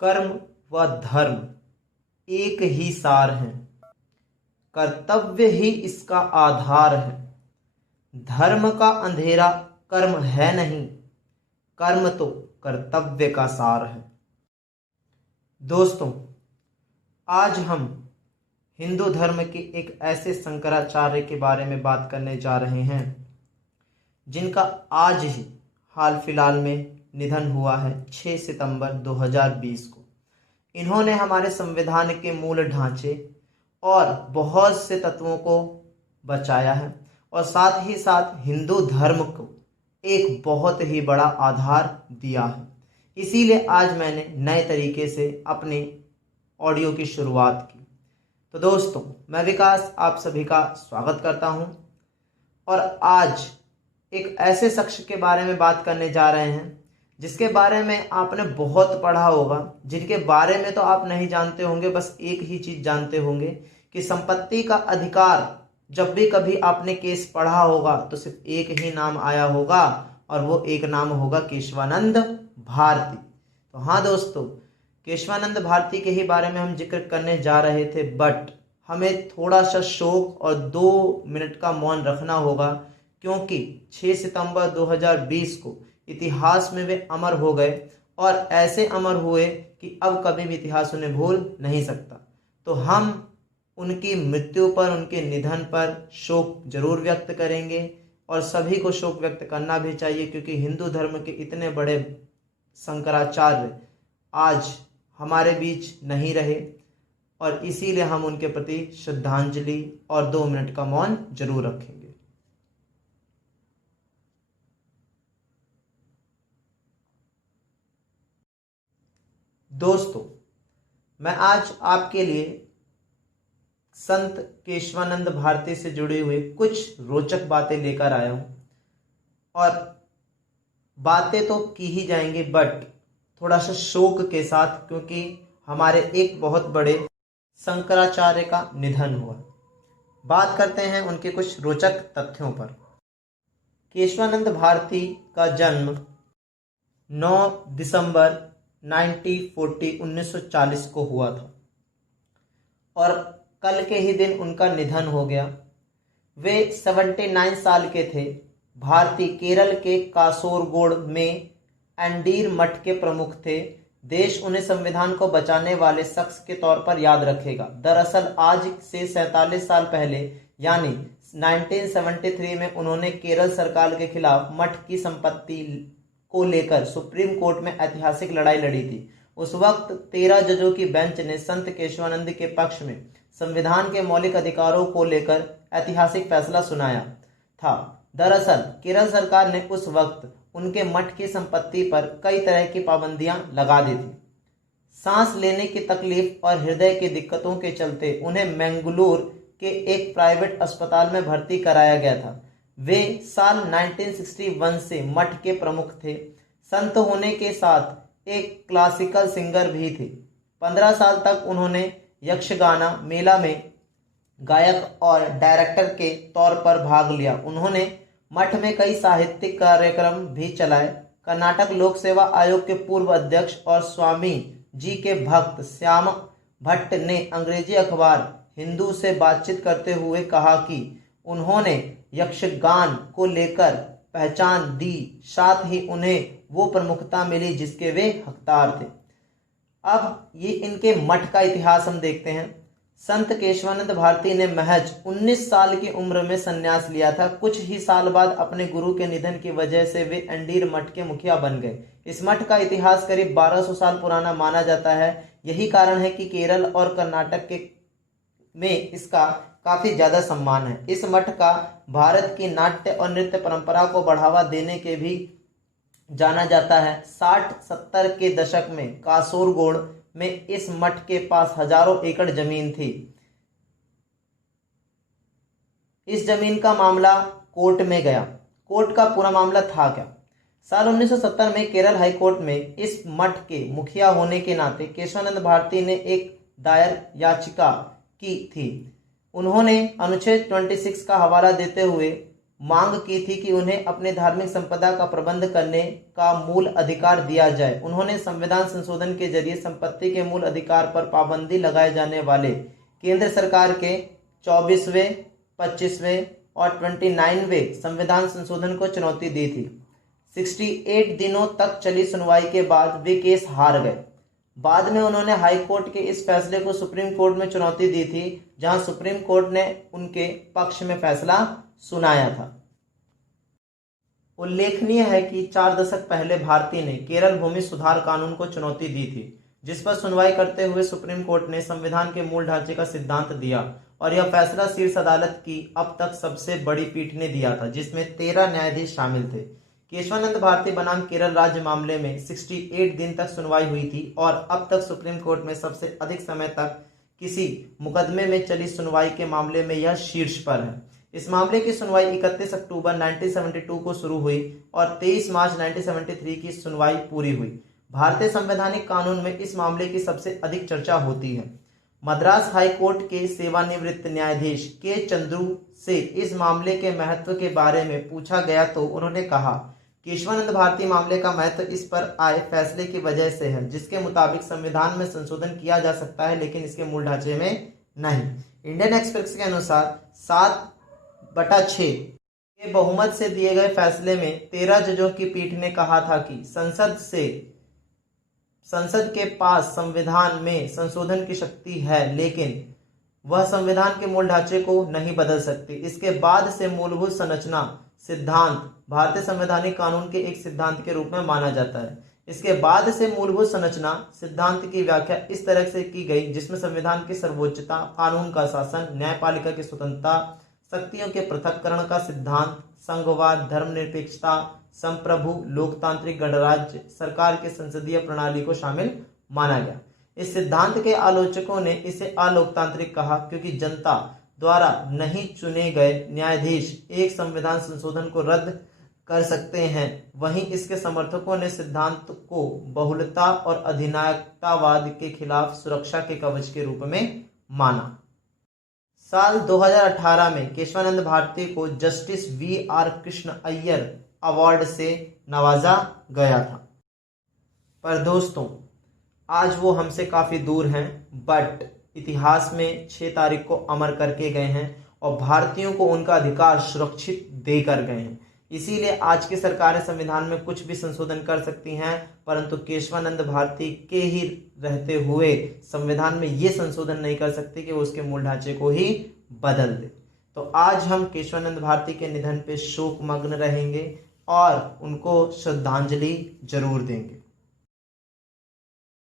कर्म व धर्म एक ही सार है, कर्तव्य ही इसका आधार है। धर्म का अंधेरा कर्म है नहीं, कर्म तो कर्तव्य का सार है। दोस्तों, आज हम हिंदू धर्म के एक ऐसे शंकराचार्य के बारे में बात करने जा रहे हैं जिनका आज ही हाल फिलहाल में निधन हुआ है 6 सितंबर 2020 को। इन्होंने हमारे संविधान के मूल ढांचे और बहुत से तत्वों को बचाया है और साथ ही साथ हिंदू धर्म को एक बहुत ही बड़ा आधार दिया है। इसीलिए आज मैंने नए तरीके से अपने ऑडियो की शुरुआत की। तो दोस्तों, मैं विकास आप सभी का स्वागत करता हूं और आज एक ऐसे शख्स के बारे में बात करने जा रहे हैं जिसके बारे में आपने बहुत पढ़ा होगा, जिनके बारे में तो आप नहीं जानते होंगे, बस एक ही चीज जानते होंगे कि संपत्ति का अधिकार। जब भी कभी आपने केस पढ़ा होगा तो सिर्फ एक ही नाम आया होगा और वो एक नाम होगा केशवानंद भारती। तो हाँ दोस्तों, केशवानंद भारती के ही बारे में हम जिक्र करने जा रहे थे, बट हमें थोड़ा सा शोक और 2 मिनट का मौन रखना होगा क्योंकि 6 सितंबर 2020 को इतिहास में वे अमर हो गए और ऐसे अमर हुए कि अब कभी भी इतिहास उन्हें भूल नहीं सकता। तो हम उनकी मृत्यु पर, उनके निधन पर शोक जरूर व्यक्त करेंगे और सभी को शोक व्यक्त करना भी चाहिए क्योंकि हिंदू धर्म के इतने बड़े शंकराचार्य आज हमारे बीच नहीं रहे और इसीलिए हम उनके प्रति श्रद्धांजलि और 2 मिनट का मौन जरूर रखेंगे। दोस्तों, मैं आज आपके लिए संत केशवानंद भारती से जुड़ी हुई कुछ रोचक बातें लेकर आया हूं और बातें तो की ही जाएंगी बट थोड़ा सा शोक के साथ, क्योंकि हमारे एक बहुत बड़े शंकराचार्य का निधन हुआ। बात करते हैं उनके कुछ रोचक तथ्यों पर। केशवानंद भारती का जन्म 9 दिसंबर 1940 को हुआ था और कल के ही दिन उनका निधन हो गया। वे 79 साल के थे। भारती केरल के कासोरगोड में एंडीर मठ के प्रमुख थे। देश उन्हें संविधान को बचाने वाले शख्स के तौर पर याद रखेगा। दरअसल आज से 47 साल पहले यानी 1973 में उन्होंने केरल सरकार के खिलाफ मठ की संपत्ति को लेकर सुप्रीम कोर्ट में ऐतिहासिक लड़ाई लड़ी थी। उस वक्त 13 जजों की बेंच ने संत केशवानंद के पक्ष में संविधान के मौलिक अधिकारों को लेकर ऐतिहासिक फैसला सुनाया था। दरअसल केरल सरकार ने उस वक्त उनके मठ की संपत्ति पर कई तरह की पाबंदियां लगा दी थी। सांस लेने की तकलीफ और हृदय की दिक्कतों के चलते उन्हें मैंगलोर के एक प्राइवेट अस्पताल में भर्ती कराया गया था। वे साल 1961 से मठ के प्रमुख थे। संत होने के साथ एक क्लासिकल सिंगर भी थे। 15 साल तक उन्होंने यक्षगाना मेला में गायक और डायरेक्टर के तौर पर भाग लिया। उन्होंने मठ में कई साहित्यिक कार्यक्रम भी चलाए। कर्नाटक लोक सेवा आयोग के पूर्व अध्यक्ष और स्वामी जी के भक्त श्याम भट्ट ने अंग्रेजी अखबार हिंदू से बातचीत करते हुए कहा कि उन्होंने यक्षगान को लेकर पहचान दी, साथ ही उन्हें वो प्रमुखता मिली जिसके वे हकदार थे। अब ये इनके मठ का इतिहास हम देखते हैं। संत केशवानंद भारती ने महज 19 साल की उम्र में संन्यास लिया था। कुछ ही साल बाद अपने गुरु के निधन की वजह से वे एंडीर मठ के मुखिया बन गए। इस मठ का इतिहास करीब 1200 साल पुराना माना जाता है। यही कारण है कि केरल और कर्नाटक के में इसका काफी ज्यादा सम्मान है। इस मठ का भारत की नाट्य और नृत्य परंपरा को बढ़ावा देने के भी जाना जाता है। 60-70 के दशक में कासोरगोड में इस मठ के पास हजारों एकड़ जमीन थी। इस जमीन का मामला कोर्ट में गया। कोर्ट का पूरा मामला था क्या? साल 1970 में केरल हाई कोर्ट में इस मठ के मुखिया होने के नाते केशवानंद भारती ने एक दायर याचिका की थी। उन्होंने अनुच्छेद 26 का हवाला देते हुए मांग की थी कि उन्हें अपने धार्मिक संपदा का प्रबंध करने का मूल अधिकार दिया जाए। उन्होंने संविधान संशोधन के जरिए संपत्ति के मूल अधिकार पर पाबंदी लगाए जाने वाले केंद्र सरकार के 24वें, 25वें और 29वें संविधान संशोधन को चुनौती दी थी। 68 दिनों तक चली सुनवाई के बाद वे केस हार गए। बाद में उन्होंने हाई कोर्ट के इस फैसले को सुप्रीम कोर्ट में चुनौती दी थी, जहां सुप्रीम कोर्ट ने उनके पक्ष में फैसला सुनाया था। उल्लेखनीय है कि 4 दशक पहले भारती ने केरल भूमि सुधार कानून को चुनौती दी थी, जिस पर सुनवाई करते हुए सुप्रीम कोर्ट ने संविधान के मूल ढांचे का सिद्धांत दिया और यह फैसला शीर्ष अदालत की अब तक सबसे बड़ी पीठ ने दिया था, जिसमें 13 न्यायाधीश शामिल थे। केशवानंद भारती बनाम केरल राज्य मामले में 68 दिन तक सुनवाई हुई थी और अब तक सुप्रीम कोर्ट में सबसे अधिक समय तक किसी मुकदमे में चली सुनवाई के मामले में यह शीर्ष पर है। इस मामले की सुनवाई 31 अक्टूबर 1972 को शुरू हुई और 23 मार्च 1973 की सुनवाई पूरी हुई। भारतीय संवैधानिक कानून में इस मामले की सबसे अधिक चर्चा होती है। मद्रास हाई कोर्ट के सेवानिवृत्त न्यायाधीश के चंद्रू से इस मामले के महत्व के बारे में पूछा गया तो उन्होंने कहा, केशवानंद भारती मामले का महत्व इस पर आए फैसले की वजह से है, जिसके मुताबिक संविधान में संशोधन किया जा सकता है लेकिन इसके मूल ढांचे में नहीं। इंडियन एक्सप्रेस के अनुसार 7/6 के बहुमत से दिए गए फैसले में 13 जजों की पीठ ने कहा था कि संसद के पास संविधान में संशोधन की शक्ति है, लेकिन वह संविधान के मूल ढांचे को नहीं बदल सकती। इसके बाद से मूलभूत संरचना सिद्धांत भारतीय संवैधानिक कानून के एक सिद्धांत के रूप में माना जाता है। इसके बाद से मूलभूत संरचना सिद्धांत की व्याख्या इस तरह से की गई जिसमें संविधान की सर्वोच्चता, कानून का शासन, न्यायपालिका की स्वतंत्रता, शक्तियों के पृथक्करण का सिद्धांत, संघवाद, धर्मनिरपेक्षता, संप्रभु, लोकतांत्रिक गणराज्य, सरकार के संसदीय प्रणाली को शामिल माना गया। इस सिद्धांत के आलोचकों ने इसे अलोकतांत्रिक कहा क्योंकि जनता द्वारा नहीं चुने गए न्यायाधीश एक संविधान संशोधन को रद्द कर सकते हैं। वहीं इसके समर्थकों ने सिद्धांत को बहुलता और अधिनायकतावाद के खिलाफ सुरक्षा के कवच के रूप में माना। साल 2018 में केशवानंद भारती को justice VR Krishna Iyer award से नवाजा गया था। पर दोस्तों, आज वो हमसे काफी दूर हैं, बट इतिहास में 6 तारीख को अमर करके गए हैं और भारतीयों को उनका अधिकार सुरक्षित देकर गए हैं। इसीलिए आज की सरकारें संविधान में कुछ भी संशोधन कर सकती हैं, परंतु केशवानंद भारती के ही रहते हुए संविधान में ये संशोधन नहीं कर सकती कि वो उसके मूल ढांचे को ही बदल दे। तो आज हम केशवानंद भारती के निधन पे शोकमग्न रहेंगे और उनको श्रद्धांजलि जरूर देंगे।